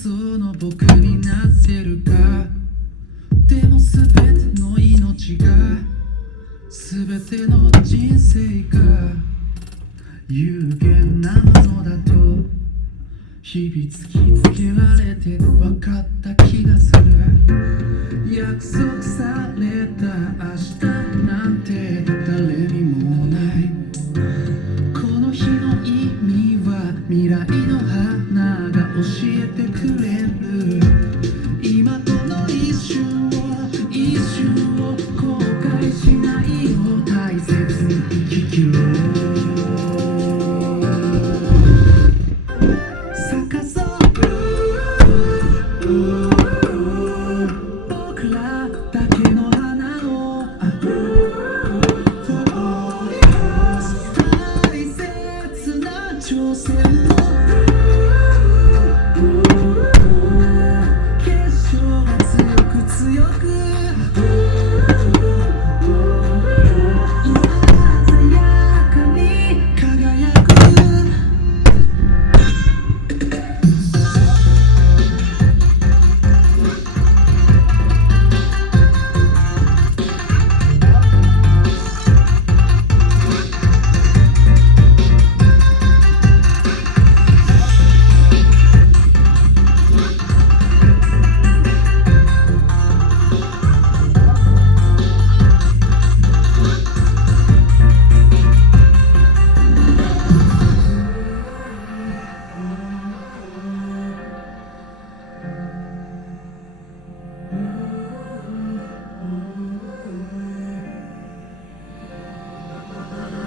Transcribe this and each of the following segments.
想の僕になってるか。でも全ての命が全ての人生が有限なものだと日々突きつけられて分かった気がする。約束された明日なんて誰にもない。この日の意味は未来の花が教えてくれる。今この一瞬を後悔しないよう大切に生き切ろう。咲かそう僕らだけの花を大切な挑戦の結晶が強く鮮やかに輝く。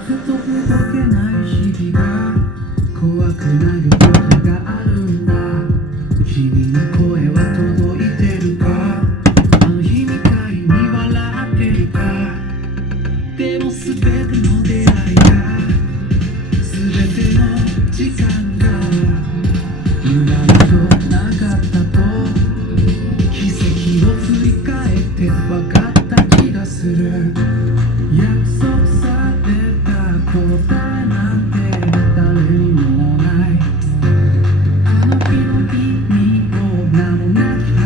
ふと動けない日々が怖くなる時があるんだ。君の声は届いてるか。あの日みたいに笑ってるか。でも全ての出会いが全ての時間が無駄などなかったと奇跡を振り返って分かった気がする。約束され答えなんて誰にもない。あの日の意味を名もなき花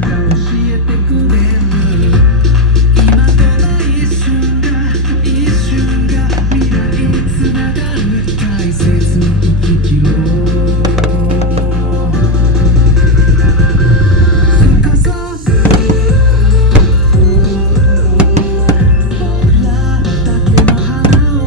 が教えてくれる。今この一瞬が未来につながる。大切に生き切ろう。咲かそう僕らだけの花を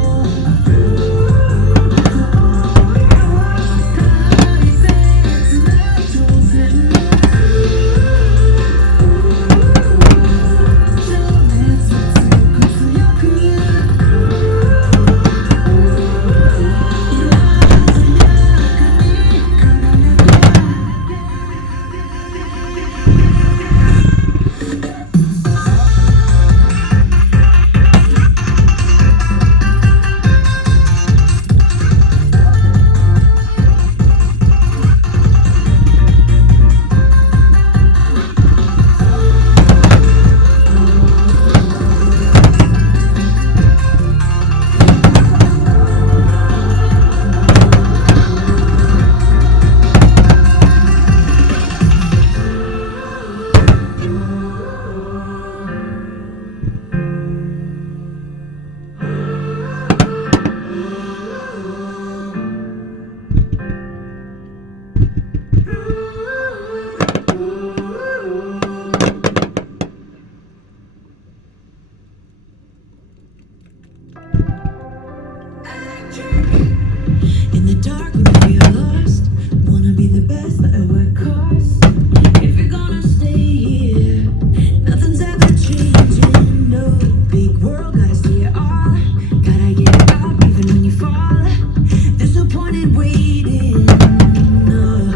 In the dark when we feel lost, wanna be the best at what cost. If you're gonna stay here, nothing's ever changing. No big world, gotta see it all. Gotta get up even when you fall. There's no point in waiting. No.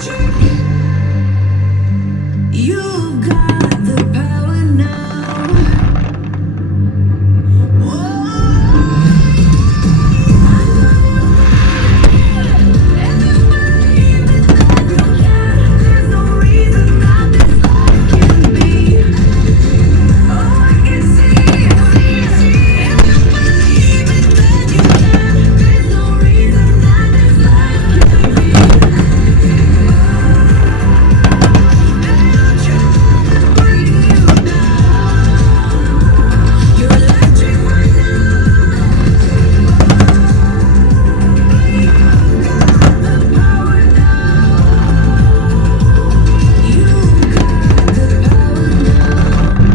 You've got the power now. There's no reason that this life can be. Oh, I can see it. If you believe it, then you can. There's no reason that this life can be. They'll try to bring you down. You're electric right now. You've got the power now. You've got the power now.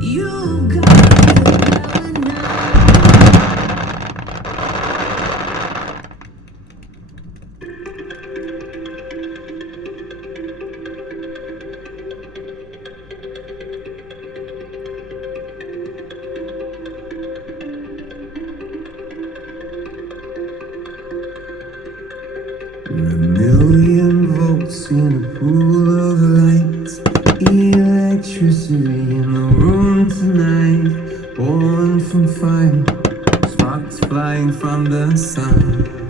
You've got the power now. We're a million volts in a pool of light. Electricity in the room tonight. Born from fire, sparks flying from the sun.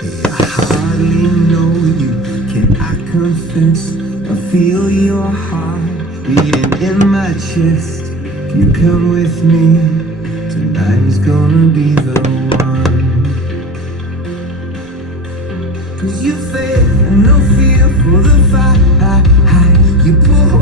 Hey, I hardly know you, can I confess? I feel your heart beating in my chest. You come with me, tonight is gonna be the one. 'Cause you faith and no fear for the fight. You pull